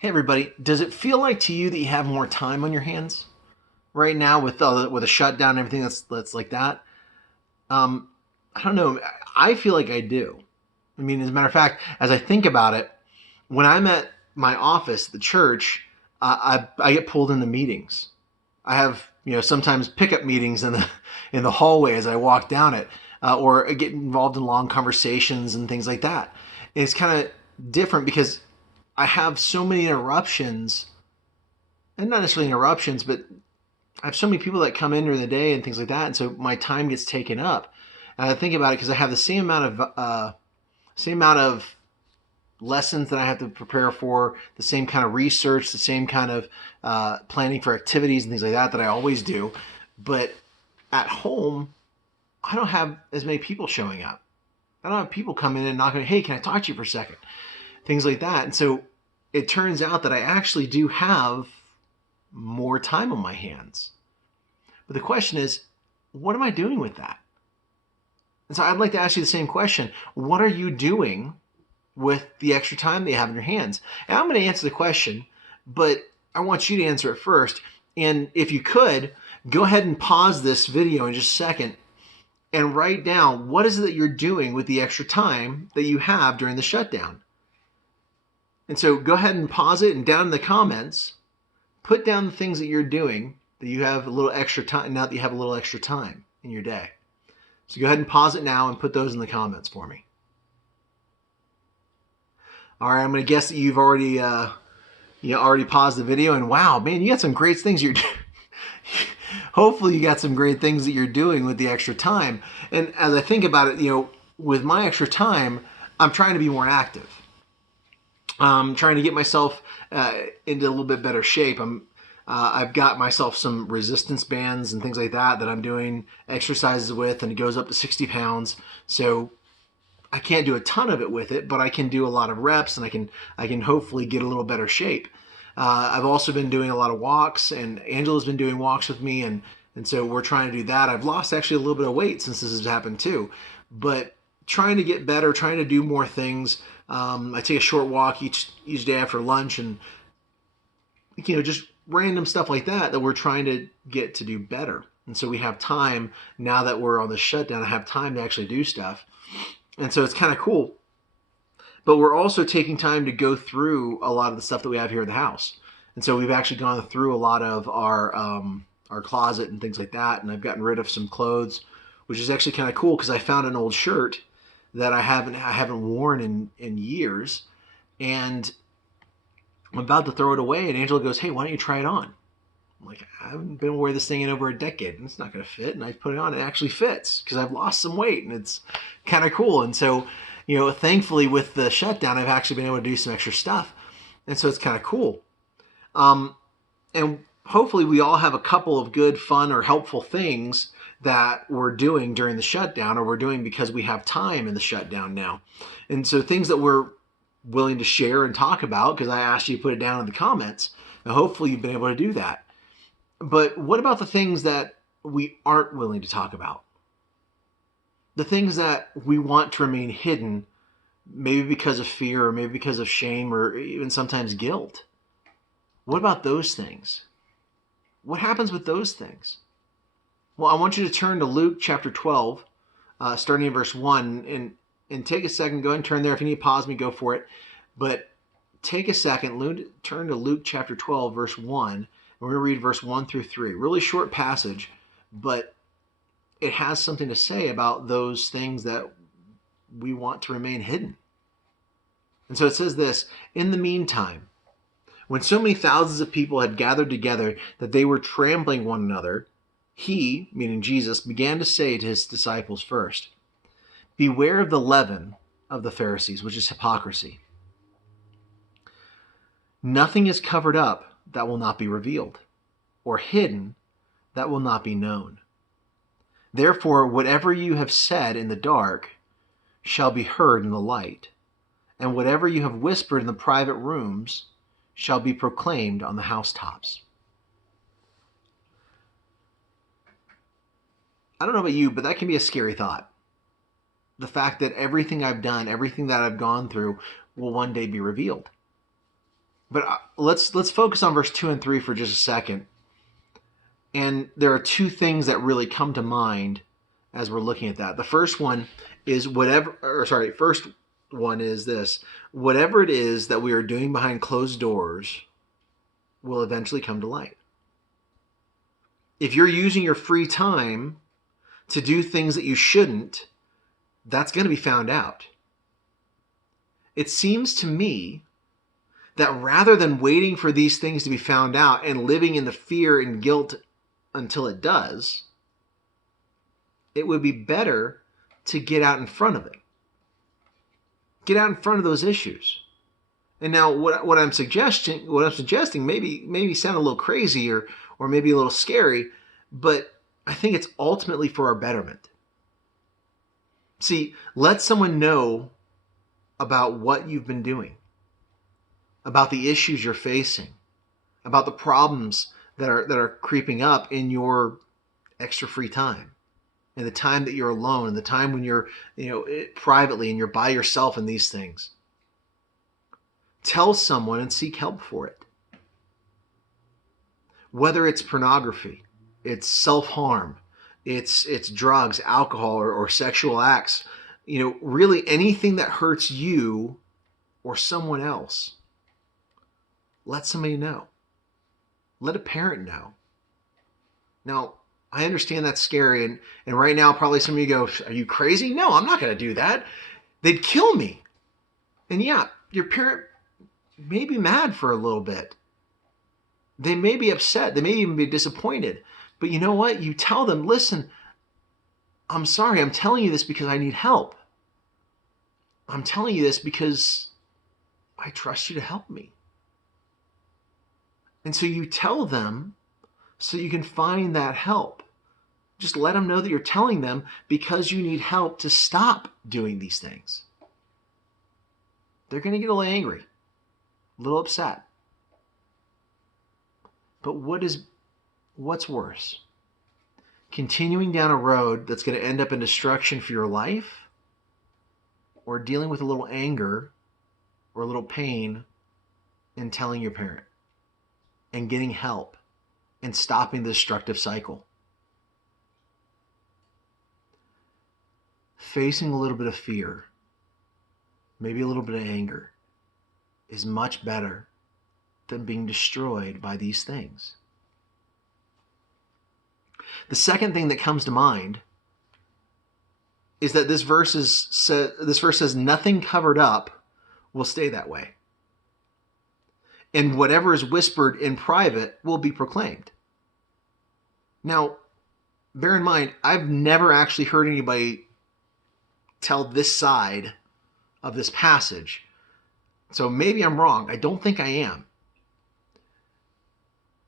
Hey everybody, does it feel like to you that you have more time on your hands right now with a shutdown and everything that's like that? Um, I don't know. I feel like I do. I mean, as a matter of fact, as I think about it, when I'm at my office, the church, I get pulled into meetings. I have sometimes pickup meetings in the in the hallway as I walk down it, or I get involved in long conversations and things like that. And it's kind of different because I have so many interruptions, and not necessarily interruptions, but I have so many people that come in during the day and things like that, and so my time gets taken up. And I think about it because I have the same amount of lessons that I have to prepare for, the same kind of research, the same kind of planning for activities and things like that I always do. But at home, I don't have as many people showing up. I don't have people coming in and knocking, hey, can I talk to you for a second? Things like that. And so it turns out that I actually do have more time on my hands. But the question is, what am I doing with that? And so I'd like to ask you the same question. What are you doing with the extra time that you have in your hands? And I'm going to answer the question, but I want you to answer it first. And if you could, go ahead and pause this video in just a second and write down what is it that you're doing with the extra time that you have during the shutdown. And so go ahead and pause it, and down in the comments, put down the things that you're doing that you have a little extra time, now that you have a little extra time in your day. So go ahead and pause it now and put those in the comments for me. All right, I'm going to guess that you've already already paused the video, and wow, man, you got some great things you're doing. Hopefully you got some great things that you're doing with the extra time. And as I think about it, with my extra time, I'm trying to be more active. I'm trying to get myself into a little bit better shape. I've got myself some resistance bands and things like that I'm doing exercises with, and it goes up to 60 pounds. So I can't do a ton of it with it, but I can do a lot of reps, and I can hopefully get a little better shape. I've also been doing a lot of walks, and Angela's been doing walks with me, and so we're trying to do that. I've lost actually a little bit of weight since this has happened too, but trying to get better, trying to do more things. I take a short walk each day after lunch, and just random stuff like that we're trying to get to do better. And so we have time now that we're on the shutdown. I have time to actually do stuff, and so it's kind of cool. But we're also taking time to go through a lot of the stuff that we have here in the house. And so we've actually gone through a lot of our closet and things like that. And I've gotten rid of some clothes, which is actually kind of cool because I found an old shirt that I haven't worn in years, and I'm about to throw it away. And Angela goes, "Hey, why don't you try it on?" I'm like, "I haven't been wearing this thing in over a decade, and it's not going to fit." And I put it on, and it actually fits because I've lost some weight, and it's kind of cool. And so, thankfully with the shutdown, I've actually been able to do some extra stuff, and so it's kind of cool. And hopefully we all have a couple of good, fun, or helpful things that we're doing during the shutdown, or we're doing because we have time in the shutdown now. And so things that we're willing to share and talk about, because I asked you to put it down in the comments, and hopefully you've been able to do that. But what about the things that we aren't willing to talk about? The things that we want to remain hidden, maybe because of fear, or maybe because of shame, or even sometimes guilt. What about those things? What happens with those things? Well, I want you to turn to Luke chapter 12, starting in verse 1, and take a second. Go ahead and turn there. If you need to pause me, go for it. But take a second, turn to Luke chapter 12, verse 1, and we're going to read verse 1 through 3. Really short passage, but it has something to say about those things that we want to remain hidden. And so it says this: "In the meantime, when so many thousands of people had gathered together that they were trampling one another, he," meaning Jesus, "began to say to his disciples first, 'Beware of the leaven of the Pharisees, which is hypocrisy. Nothing is covered up that will not be revealed, or hidden that will not be known. Therefore, whatever you have said in the dark shall be heard in the light, and whatever you have whispered in the private rooms shall be proclaimed on the housetops.'" I don't know about you, but that can be a scary thought. The fact that everything I've done, everything that I've gone through will one day be revealed. But let's focus on verse 2 and 3 for just a second. And there are two things that really come to mind as we're looking at that. The first one is first one is this: whatever it is that we are doing behind closed doors will eventually come to light. If you're using your free time to do things that you shouldn't, that's going to be found out. It seems to me that rather than waiting for these things to be found out and living in the fear and guilt until it does, it would be better to get out in front of it. Get out in front of those issues. And now what I'm suggesting maybe sound a little crazy or maybe a little scary, but I think it's ultimately for our betterment. See, let someone know about what you've been doing, about the issues you're facing, about the problems that are creeping up in your extra free time, and the time that you're alone, and the time when you're privately and you're by yourself in these things. Tell someone and seek help for it. Whether it's pornography, it's self-harm, it's drugs, alcohol, or sexual acts, really anything that hurts you or someone else, let somebody know. Let a parent know. Now, I understand that's scary, and right now probably some of you go, are you crazy? No, I'm not going to do that. They'd kill me. And yeah, your parent may be mad for a little bit. They may be upset. They may even be disappointed. But you know what? You tell them, listen, I'm sorry. I'm telling you this because I need help. I'm telling you this because I trust you to help me. And so you tell them so you can find that help. Just let them know that you're telling them because you need help to stop doing these things. They're going to get a little angry, a little upset. But what's worse? Continuing down a road that's going to end up in destruction for your life, or dealing with a little anger or a little pain and telling your parent and getting help and stopping the destructive cycle. Facing a little bit of fear, maybe a little bit of anger, is much better than being destroyed by these things. The second thing that comes to mind is that this verse says nothing covered up will stay that way. And whatever is whispered in private will be proclaimed. Now, bear in mind, I've never actually heard anybody tell this side of this passage. So maybe I'm wrong. I don't think I am.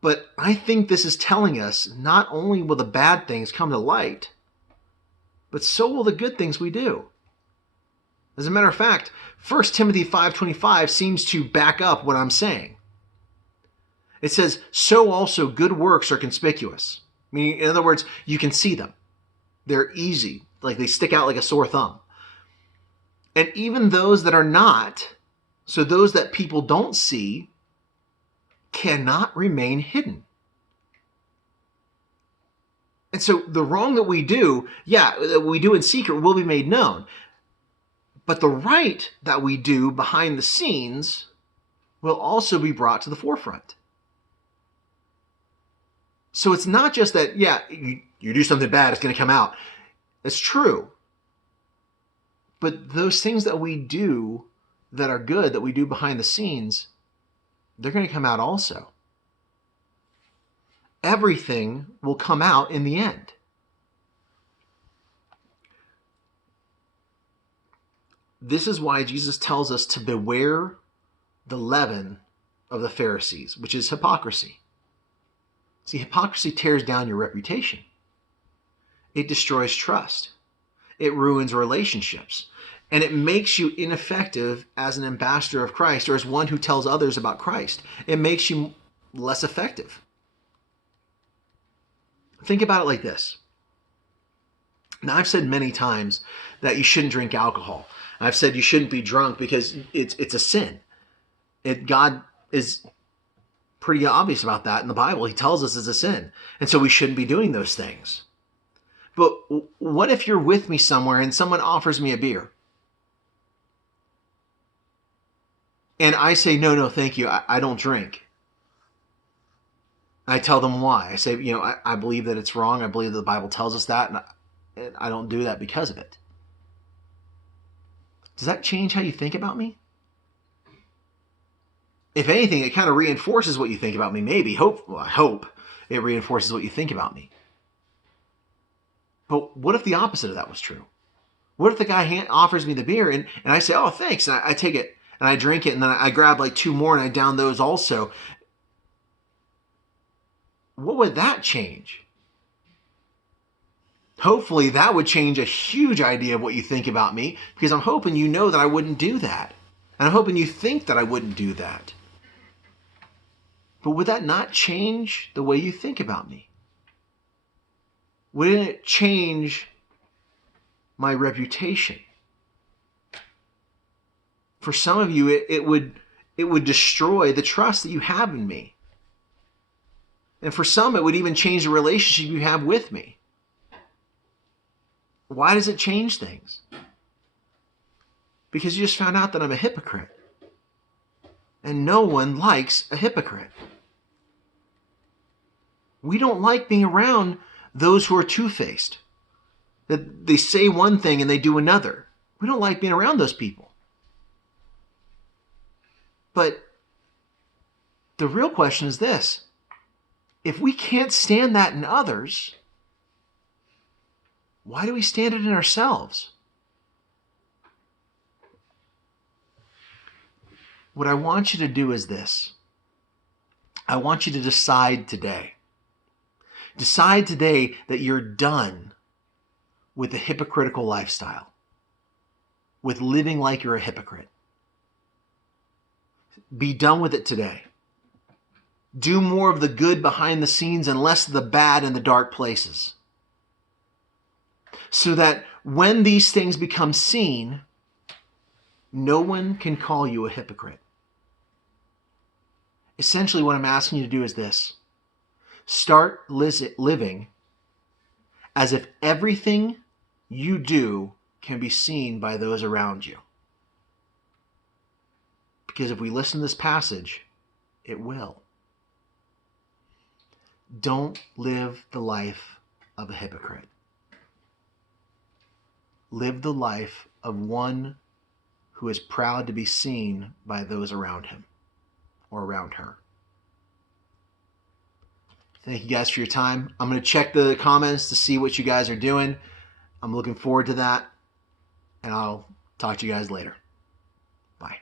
But I think this is telling us not only will the bad things come to light, but so will the good things we do. As a matter of fact, 1 Timothy 5:25 seems to back up what I'm saying. It says, so also good works are conspicuous. Meaning, in other words, you can see them. They're easy, like they stick out like a sore thumb. And even those that are not, so those that people don't see, cannot remain hidden. And so the wrong that we do, that we do in secret will be made known. But the right that we do behind the scenes will also be brought to the forefront. So it's not just that, you do something bad, it's going to come out. It's true. But those things that we do that are good, that we do behind the scenes, they're going to come out also. Everything will come out in the end. This is why Jesus tells us to beware the leaven of the Pharisees, which is hypocrisy. See, hypocrisy tears down your reputation. It destroys trust. It ruins relationships. And it makes you ineffective as an ambassador of Christ or as one who tells others about Christ. It makes you less effective. Think about it like this. Now, I've said many times that you shouldn't drink alcohol. I've said you shouldn't be drunk because it's a sin. God is pretty obvious about that in the Bible. He tells us it's a sin. And so we shouldn't be doing those things. But what if you're with me somewhere and someone offers me a beer? And I say, no, thank you. I don't drink. I tell them why. I say, I believe that it's wrong. I believe that the Bible tells us that. And I don't do that because of it. Does that change how you think about me? If anything, it kind of reinforces what you think about me. Maybe. I hope it reinforces what you think about me. But what if the opposite of that was true? What if the guy offers me the beer and I say, oh, thanks. And I take it and I drink it and then I grab like 2 more and I down those also. What would that change? Hopefully that would change a huge idea of what you think about me, because I'm hoping you know that I wouldn't do that. And I'm hoping you think that I wouldn't do that. But would that not change the way you think about me? Wouldn't it change my reputation? For some of you, it would destroy the trust that you have in me. And for some, it would even change the relationship you have with me. Why does it change things? Because you just found out that I'm a hypocrite. And no one likes a hypocrite. We don't like being around those who are two-faced. That they say one thing and they do another. We don't like being around those people. But the real question is this. If we can't stand that in others, why do we stand it in ourselves? What I want you to do is this. I want you to decide today. Decide today that you're done with the hypocritical lifestyle, with living like you're a hypocrite. Be done with it today. Do more of the good behind the scenes and less of the bad in the dark places. So that when these things become seen, no one can call you a hypocrite. Essentially, what I'm asking you to do is this. Start living as if everything you do can be seen by those around you. Because if we listen to this passage, it will. Don't live the life of a hypocrite. Live the life of one who is proud to be seen by those around him or around her. Thank you guys for your time. I'm going to check the comments to see what you guys are doing. I'm looking forward to that. And I'll talk to you guys later. Bye.